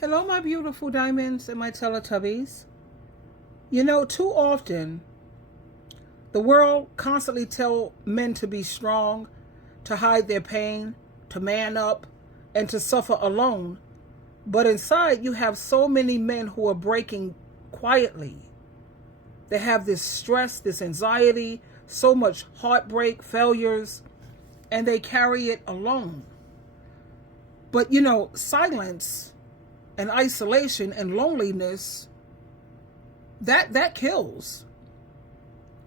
Hello, my beautiful diamonds and my Teletubbies. You know, too often, the world constantly tell men to be strong, to hide their pain, to man up, and to suffer alone. But inside, you have so many men who are breaking quietly. They have this stress, this anxiety, so much heartbreak, failures, and they carry it alone. But you know, silence and isolation and loneliness, that kills.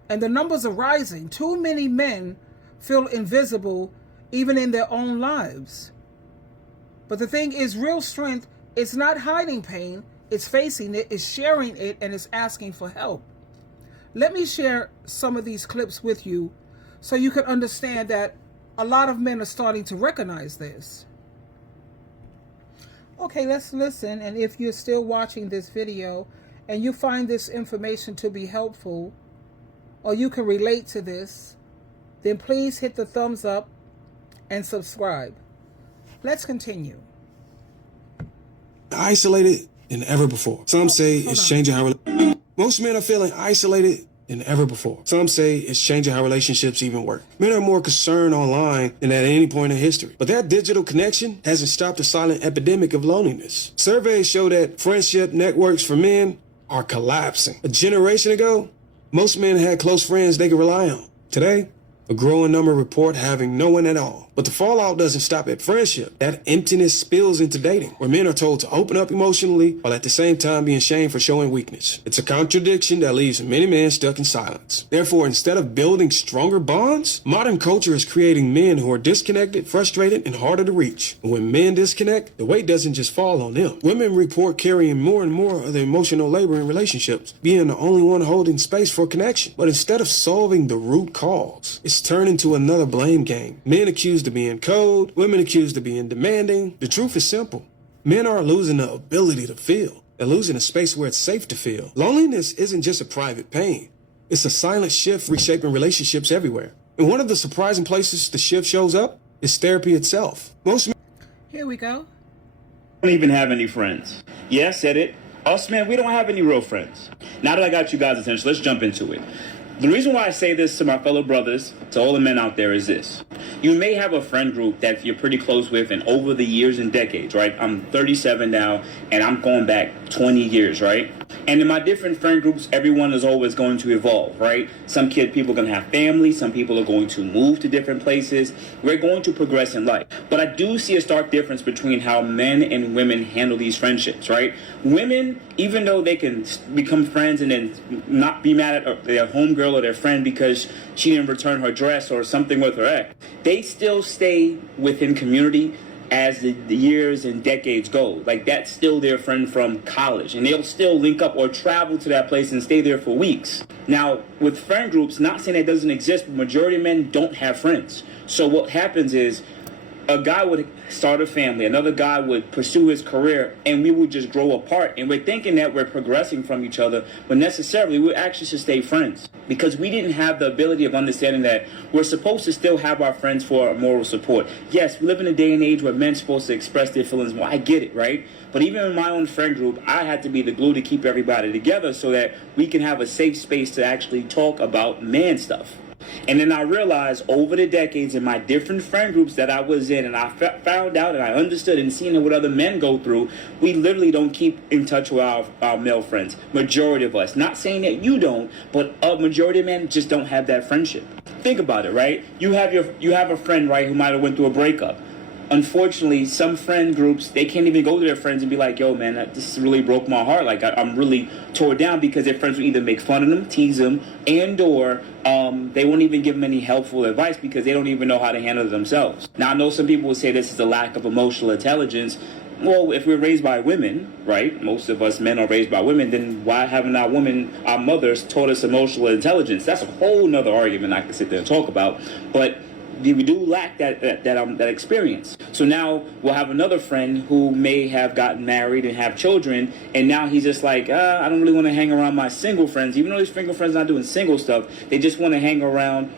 And the numbers are rising. Too many men feel invisible even in their own lives. But the thing is, real strength is not hiding pain, it's facing it, it's sharing it, and it's asking for help. Let me share some of these clips with you so you can understand that a lot of men are starting to recognize this. Okay, let's listen. And if you're still watching this video and you find this information to be helpful, or you can relate to this, then please hit the thumbs up and subscribe. Let's continue. Isolated than ever before. Some say it's changing how most men are feeling isolated than ever before. Some say it's changing how relationships even work. Men are more concerned online than at any point in history. But that digital connection hasn't stopped the silent epidemic of loneliness. Surveys show that friendship networks for men are collapsing. A generation ago, most men had close friends they could rely on. Today, a growing number report having no one at all. But the fallout doesn't stop at friendship. That emptiness spills into dating, where men are told to open up emotionally while at the same time being shamed for showing weakness. It's a contradiction that leaves many men stuck in silence. Therefore, instead of building stronger bonds, modern culture is creating men who are disconnected, frustrated, and harder to reach. And when men disconnect, the weight doesn't just fall on them. Women report carrying more and more of the emotional labor in relationships, being the only one holding space for connection. But instead of solving the root cause, it's turned into another blame game. Men accused of being cold, women accused of being demanding. The truth is simple. Men are losing the ability to feel. They're losing a space where it's safe to feel. Loneliness isn't just a private pain. It's a silent shift reshaping relationships everywhere. And one of the surprising places the shift shows up is therapy itself. Most men... Here we go. Don't even have any friends. Yeah, I said it. Us men, we don't have any real friends. Now that I got you guys' attention, let's jump into it. The reason why I say this to my fellow brothers, to all the men out there, is this. You may have a friend group that you're pretty close with, and over the years and decades, right? I'm 37 now, and I'm going back 20 years, right? And in my different friend groups, everyone is always going to evolve, right? Some people are going to have families. Some people are going to move to different places. We're going to progress in life. But I do see a stark difference between how men and women handle these friendships, right? Women, even though they can become friends and then not be mad at their homegirl or their friend because she didn't return her dress or something with her ex, they still stay within community as the years and decades go. Like, that's still their friend from college, and they'll still link up or travel to that place and stay there for weeks. Now, with friend groups, not saying it doesn't exist, but majority of men don't have friends. So what happens is, a guy would start a family, another guy would pursue his career, and we would just grow apart. And we're thinking that we're progressing from each other, but necessarily we actually should stay friends, because we didn't have the ability of understanding that we're supposed to still have our friends for moral support. Yes, we live in a day and age where men are supposed to express their feelings more. I get it, right? But even in my own friend group, I had to be the glue to keep everybody together so that we can have a safe space to actually talk about man stuff. And then I realized over the decades in my different friend groups that I was in, and I found out and I understood and seen what other men go through, we literally don't keep in touch with our male friends. Majority of us. Not saying that you don't, but a majority of men just don't have that friendship. Think about it, right? You have a friend, right, who might have went through a breakup. Unfortunately, some friend groups, they can't even go to their friends and be like, yo, man, this really broke my heart. Like, I'm really tore down, because their friends will either make fun of them, tease them, and or they won't even give them any helpful advice because they don't even know how to handle it themselves. Now, I know some people will say this is a lack of emotional intelligence. Well, if we're raised by women, right, most of us men are raised by women, then why haven't our women, our mothers, taught us emotional intelligence? That's a whole nother argument I could sit there and talk about. But we do lack that experience. So now we'll have another friend who may have gotten married and have children, and now he's just like, I don't really want to hang around my single friends. Even though these single friends are not doing single stuff, they just want to hang around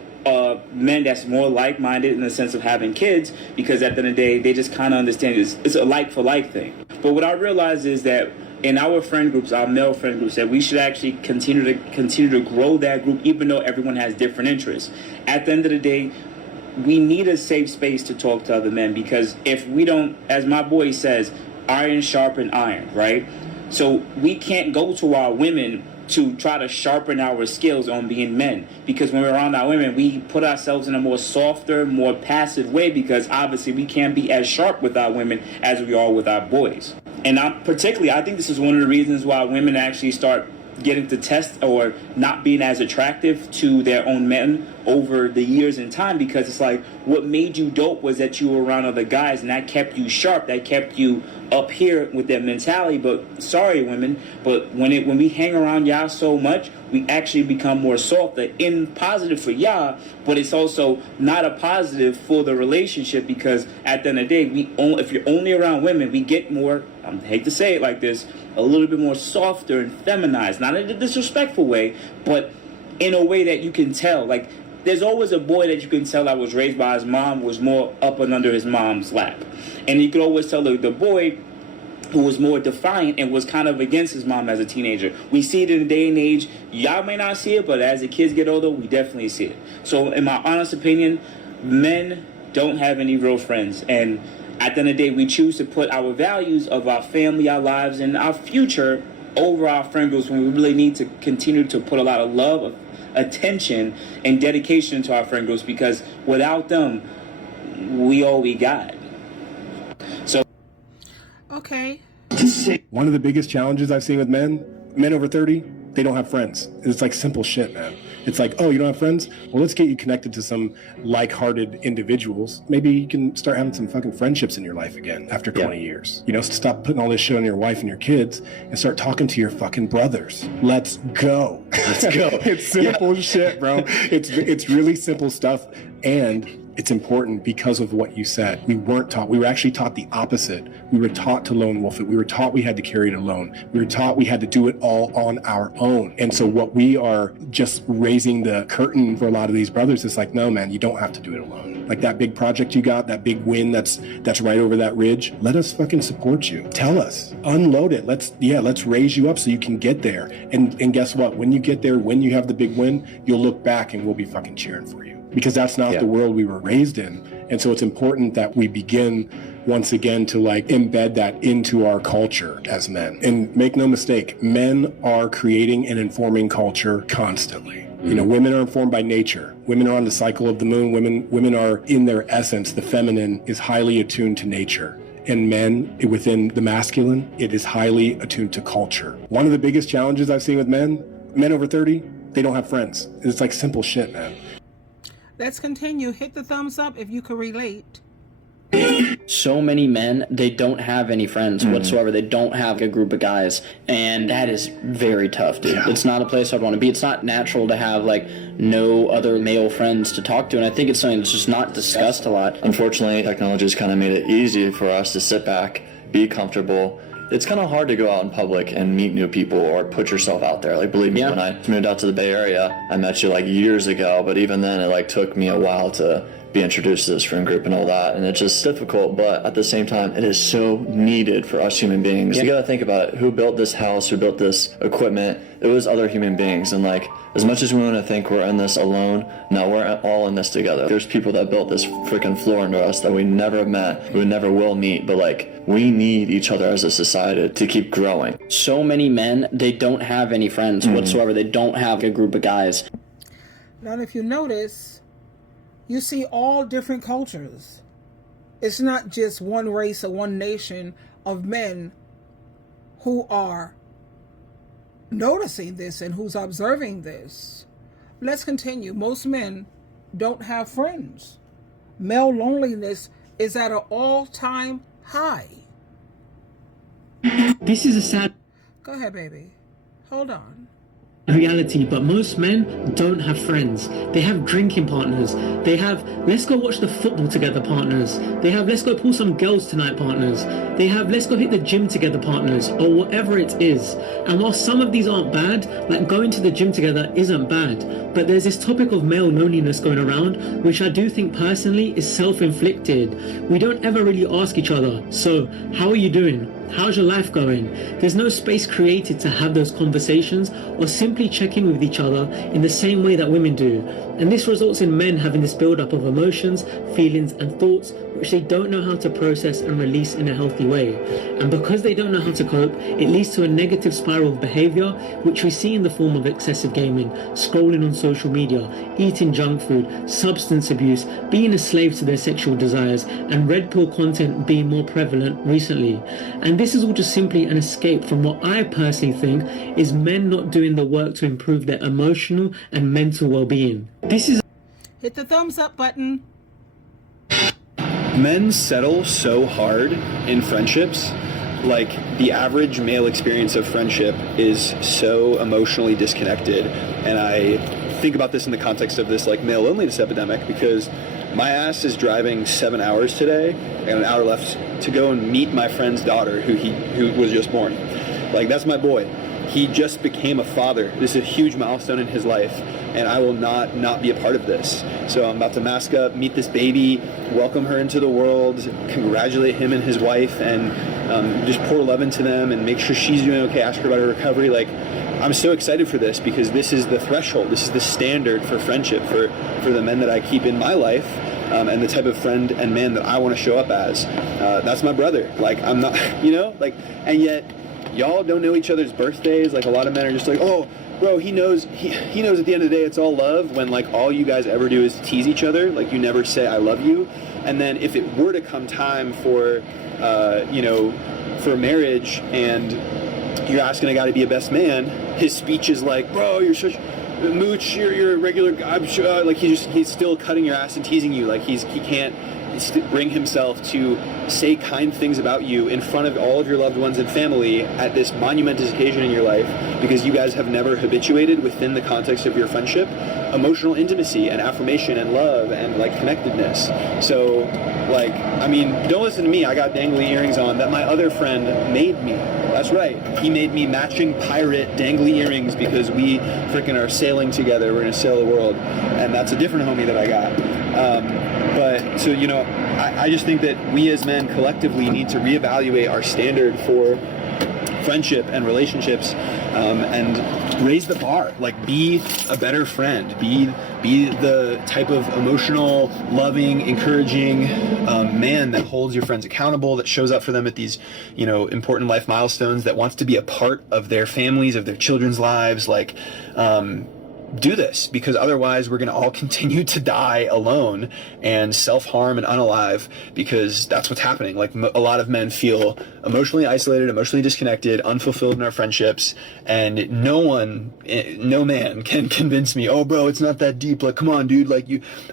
men that's more like-minded in the sense of having kids, because at the end of the day, they just kind of understand it's a like-for-like thing. But what I realize is that in our friend groups, our male friend groups, that we should actually continue to grow that group, even though everyone has different interests. At the end of the day, we need a safe space to talk to other men, because if we don't, as my boy says, iron sharpen iron, right? So we can't go to our women to try to sharpen our skills on being men, because when we're around our women, we put ourselves in a more softer, more passive way, because obviously we can't be as sharp with our women as we are with our boys. And I think this is one of the reasons why women actually start getting to test or not being as attractive to their own men over the years and time, because it's like, what made you dope was that you were around other guys, and that kept you sharp, that kept you up here with their mentality. But sorry, women, but when we hang around y'all so much, we actually become more softer, in positive for y'all, but it's also not a positive for the relationship, because at the end of the day, if you're only around women, we get more, I hate to say it like this, a little bit more softer and feminized, not in a disrespectful way, but in a way that you can tell. Like, there's always a boy that you can tell that was raised by his mom was more up and under his mom's lap. And you could always tell the boy who was more defiant and was kind of against his mom as a teenager. We see it in the day and age. Y'all may not see it, but as the kids get older, we definitely see it. So in my honest opinion, men don't have any real friends. And at the end of the day, we choose to put our values of our family, our lives, and our future over our friend groups, when we really need to continue to put a lot of love, attention, and dedication to our friend groups, because without them, we all we got. So, okay. One of the biggest challenges I've seen with men over 30, they don't have friends. It's like simple shit, man. It's like, oh, you don't have friends? Well, let's get you connected to some like-hearted individuals. Maybe you can start having some fucking friendships in your life again after 20 years. You know, stop putting all this shit on your wife and your kids and start talking to your fucking brothers. Let's go. Let's go. It's simple shit, bro. It's really simple stuff, and it's important because of what you said. We weren't taught. We were actually taught the opposite. We were taught to lone wolf it. We were taught we had to carry it alone. We were taught we had to do it all on our own. And so what we are just raising the curtain for a lot of these brothers is like, no, man, you don't have to do it alone. Like that big project you got, that big win that's right over that ridge, let us fucking support you. Tell us. Unload it. Let's raise you up so you can get there. And guess what? When you get there, when you have the big win, you'll look back and we'll be fucking cheering for you. Because that's not the world we were raised in. And so it's important that we begin once again to like embed that into our culture as men. And make no mistake, men are creating and informing culture constantly. You know, women are informed by nature. Women are on the cycle of the moon. Women are in their essence, the feminine is highly attuned to nature. And men, within the masculine, it is highly attuned to culture. One of the biggest challenges I've seen with men over 30, they don't have friends. It's like simple shit, man. Let's continue. Hit the thumbs up if you can relate. So many men, they don't have any friends whatsoever. They don't have a group of guys, and that is very tough, dude. It's not a place I'd want to be. It's not natural to have like no other male friends to talk to, and I think it's something that's just not discussed a lot. Unfortunately, technology has kind of made it easy for us to sit back, be comfortable. It's kind of hard to go out in public and meet new people or put yourself out there. Like, believe me, when I moved out to the Bay Area, I met you like years ago, but even then it like took me a while to be introduced to this friend group and all that, and it's just difficult, but at the same time, it is so needed for us human beings. You gotta think about it. Who built this house, who built this equipment? It was other human beings, and like, as much as we want to think we're in this alone, no, we're all in this together. There's people that built this freaking floor under us that we never met, we never will meet, but like, we need each other as a society to keep growing. So many men, they don't have any friends whatsoever. They don't have a group of guys. Now, if you notice, you see all different cultures. It's not just one race or one nation of men who are noticing this and who's observing this. Let's continue. Most men don't have friends. Male loneliness is at an all-time high. This is a sad... Go ahead, baby. Hold on. reality, but most men don't have friends. They have drinking partners. They have let's go watch the football together partners. They have let's go pull some girls tonight partners. They have let's go hit the gym together partners, or whatever it is. And while some of these aren't bad, like going to the gym together isn't bad, but there's this topic of male loneliness going around, which I do think personally is self-inflicted. We don't ever really ask each other, so how are you doing? How's your life going? There's no space created to have those conversations or simply check in with each other in the same way that women do. And this results in men having this build-up of emotions, feelings and thoughts which they don't know how to process and release in a healthy way. And because they don't know how to cope, it leads to a negative spiral of behavior, which we see in the form of excessive gaming, scrolling on social media, eating junk food, substance abuse, being a slave to their sexual desires, and red pill content being more prevalent recently. And this is all just simply an escape from what I personally think is men not doing the work to improve their emotional and mental well-being. This is Hit the thumbs up button. Men settle so hard in friendships. Like, the average male experience of friendship is so emotionally disconnected. And I think about this in the context of this, like, male loneliness epidemic, because my ass is driving 7 hours today, and an hour left to go and meet my friend's daughter who was just born. Like, that's my boy. He just became a father. This is a huge milestone in his life, and I will not be a part of this. So I'm about to mask up, meet this baby, welcome her into the world, congratulate him and his wife, and just pour love into them and make sure she's doing okay, ask her about her recovery. Like, I'm so excited for this because this is the threshold, this is the standard for friendship, for the men that I keep in my life, and the type of friend and man that I want to show up as. That's my brother. Like, I'm not, like, and yet y'all don't know each other's birthdays. Like, a lot of men are just like, oh, bro, he knows at the end of the day it's all love, when, like, all you guys ever do is tease each other. Like, you never say I love you. And then if it were to come time for for marriage and you're asking a guy to be a best man, his speech is like, bro, you're such mooch, you're a regular guy. I'm sure, like, he's still cutting your ass and teasing you. Like, he can't bring himself to say kind things about you in front of all of your loved ones and family at this monumentous occasion in your life, because you guys have never habituated within the context of your friendship emotional intimacy and affirmation and love and, like, connectedness. So, like, I mean, don't listen to me. I got dangly earrings on that my other friend made me. That's right. He made me matching pirate dangly earrings because we freaking are sailing together. We're going to sail the world. And that's a different homie that I got. But, so, I just think that we as men collectively need to reevaluate our standard for friendship and relationships, and raise the bar. Like, be a better friend. Be the type of emotional, loving, encouraging man that holds your friends accountable, that shows up for them at these, important life milestones, that wants to be a part of their families, of their children's lives. Like, do this, because otherwise we're going to all continue to die alone and self-harm and unalive, because that's what's happening. Like, a lot of men feel emotionally isolated, emotionally disconnected, unfulfilled in our friendships, and no man can convince me, oh, bro, it's not that deep. Like, come on, dude, like,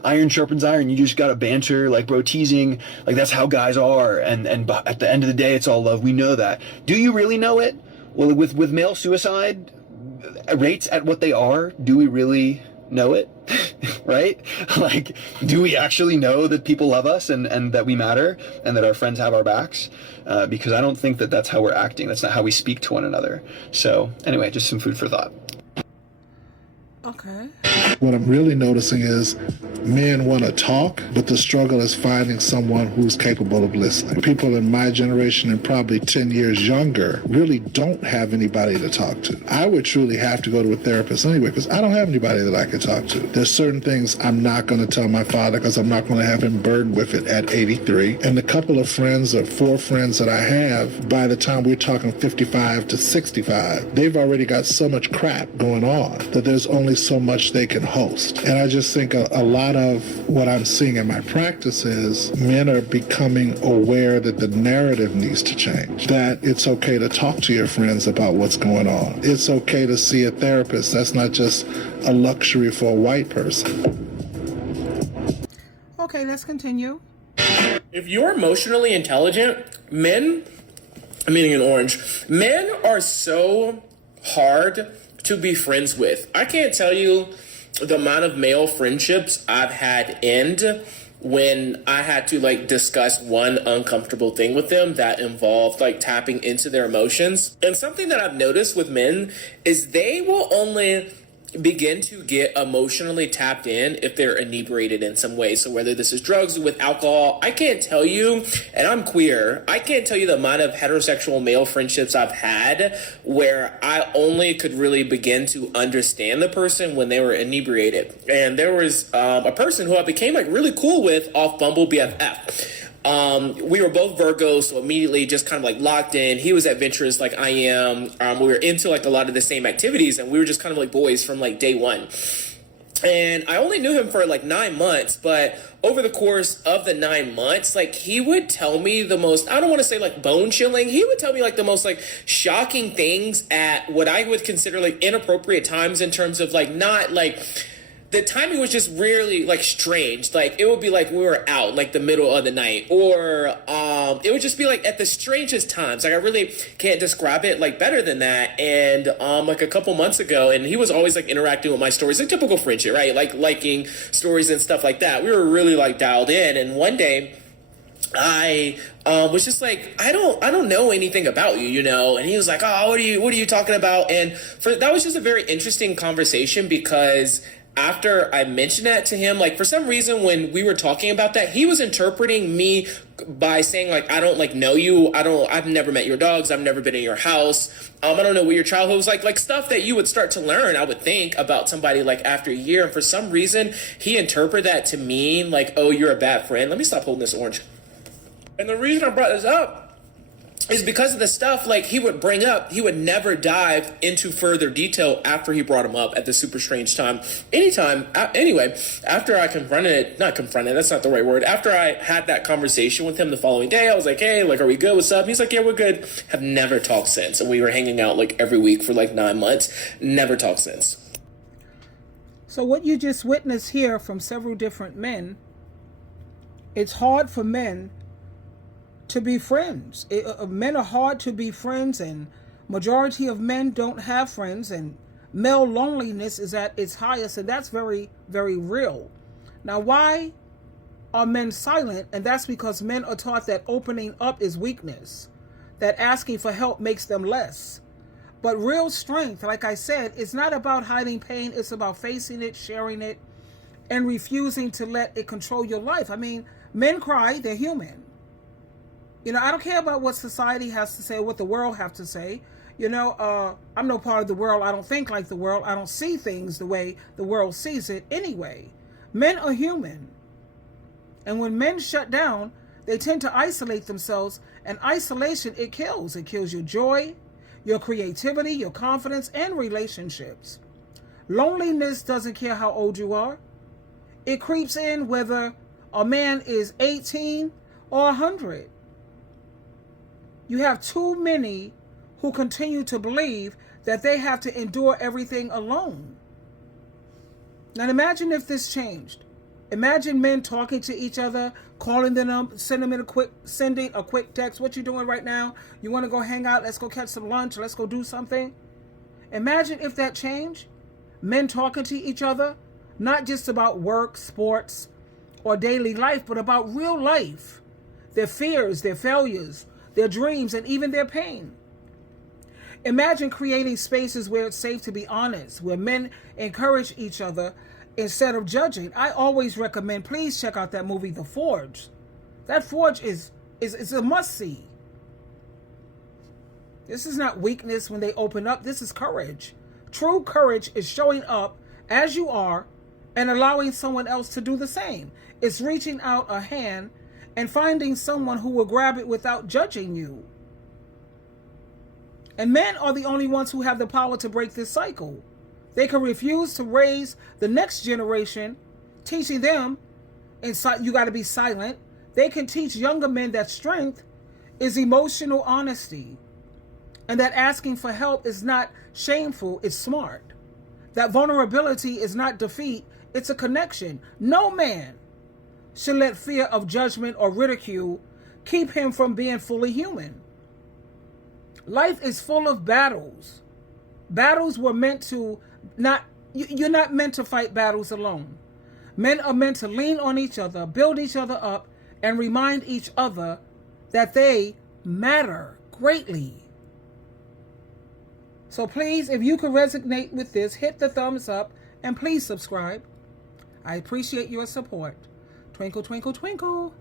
iron sharpens iron. You just got to banter, like, bro, teasing. Like, that's how guys are. And at the end of the day, it's all love. We know that. Do you really know it? Well, with male suicide rates at what they are, do we really know it? Right? Like, do we actually know that people love us and that we matter and that our friends have our backs? Because I don't think that that's how we're acting. That's not how we speak to one another. So anyway, just some food for thought. Okay. What I'm really noticing is men want to talk, but the struggle is finding someone who's capable of listening. People in my generation and probably 10 years younger really don't have anybody to talk to. I would truly have to go to a therapist anyway, because I don't have anybody that I can talk to. There's certain things I'm not going to tell my father because I'm not going to have him burdened with it at 83. And the couple of friends or 4 friends that I have, by the time we're talking 55 to 65, they've already got so much crap going on that there's only so much they can host. And I just think a lot of what I'm seeing in my practice is men are becoming aware that the narrative needs to change, that it's okay to talk to your friends about what's going on. It's okay to see a therapist. That's not just a luxury for a white person. Okay, let's continue. If you're emotionally intelligent, men, I'm eating an orange, men are so hard to be friends with. I can't tell you the amount of male friendships I've had end when I had to like discuss one uncomfortable thing with them that involved like tapping into their emotions. And something that I've noticed with men is they will only begin to get emotionally tapped in if they're inebriated in some way. So whether this is drugs, with alcohol, I can't tell you, and I'm queer, I can't tell you the amount of heterosexual male friendships I've had where I only could really begin to understand the person when they were inebriated. And there was a person who I became like really cool with off Bumble BFF. We were both Virgos, so immediately just kind of like locked in. He was adventurous like I am. We were into like a lot of the same activities, and we were just kind of like boys from like day one. And I only knew him for like 9 months, but over the course of the 9 months, like he would tell me the most, I don't want to say like bone chilling, he would tell me like the most like shocking things at what I would consider like inappropriate times, in terms of like not like, the timing was just really like strange. Like it would be like we were out like the middle of the night, or it would just be like at the strangest times. Like I really can't describe it like better than that. And like a couple months ago, and he was always like interacting with my stories, like typical friendship, right? Like liking stories and stuff like that. We were really like dialed in. And one day I was just like, I don't know anything about you, you know? And he was like, oh, what are you talking about? And that was just a very interesting conversation, because after I mentioned that to him, like for some reason when we were talking about that, he was interpreting me by saying like, I don't like know you. I've never met your dogs. I've never been in your house. I don't know what your childhood was like stuff that you would start to learn, I would think, about somebody like after a year. And for some reason, he interpreted that to mean like, oh, you're a bad friend. Let me stop holding this orange. And the reason I brought this up is because of the stuff like he would bring up. He would never dive into further detail after he brought him up at the super strange time. Anyway, after I not confronted, that's not the right word. After I had that conversation with him the following day, I was like, hey, like, are we good? What's up? He's like, yeah, we're good. Have never talked since. And we were hanging out like every week for like 9 months. Never talked since. So what you just witnessed here from several different men, it's hard for men to be friends. Men are hard to be friends, and majority of men don't have friends, and male loneliness is at its highest, and that's very, very real. Now, why are men silent? And that's because men are taught that opening up is weakness, that asking for help makes them less. But real strength, like I said, is not about hiding pain. It's about facing it, sharing it, and refusing to let it control your life. I mean, men cry, they're human. You know, I don't care about what society has to say, what the world have to say. You know, I'm no part of the world. I don't think like the world. I don't see things the way the world sees it anyway. Men are human. And when men shut down, they tend to isolate themselves. And isolation, it kills. It kills your joy, your creativity, your confidence, and relationships. Loneliness doesn't care how old you are. It creeps in whether a man is 18 or 100. You have too many who continue to believe that they have to endure everything alone. Now imagine if this changed. Imagine men talking to each other, calling them up, sending a quick text. What you doing right now? You want to go hang out? Let's go catch some lunch. Let's go do something. Imagine if that changed. Men talking to each other, not just about work, sports, or daily life, but about real life. Their fears, their failures, their dreams, and even their pain. Imagine creating spaces where it's safe to be honest, where men encourage each other instead of judging. I always recommend, please check out that movie, The Forge. That Forge is a must-see. This is not weakness when they open up. This is courage. True courage is showing up as you are and allowing someone else to do the same. It's reaching out a hand and finding someone who will grab it without judging you. And men are the only ones who have the power to break this cycle. They can refuse to raise the next generation, teaching them, you got to be silent. They can teach younger men that strength is emotional honesty, and that asking for help is not shameful, it's smart. That vulnerability is not defeat, it's a connection. No man should let fear of judgment or ridicule keep him from being fully human. Life is full of battles. Battles were meant to you're not meant to fight battles alone. Men are meant to lean on each other, build each other up, and remind each other that they matter greatly. So please, if you can resonate with this, hit the thumbs up and please subscribe. I appreciate your support. Twinkle, twinkle, twinkle.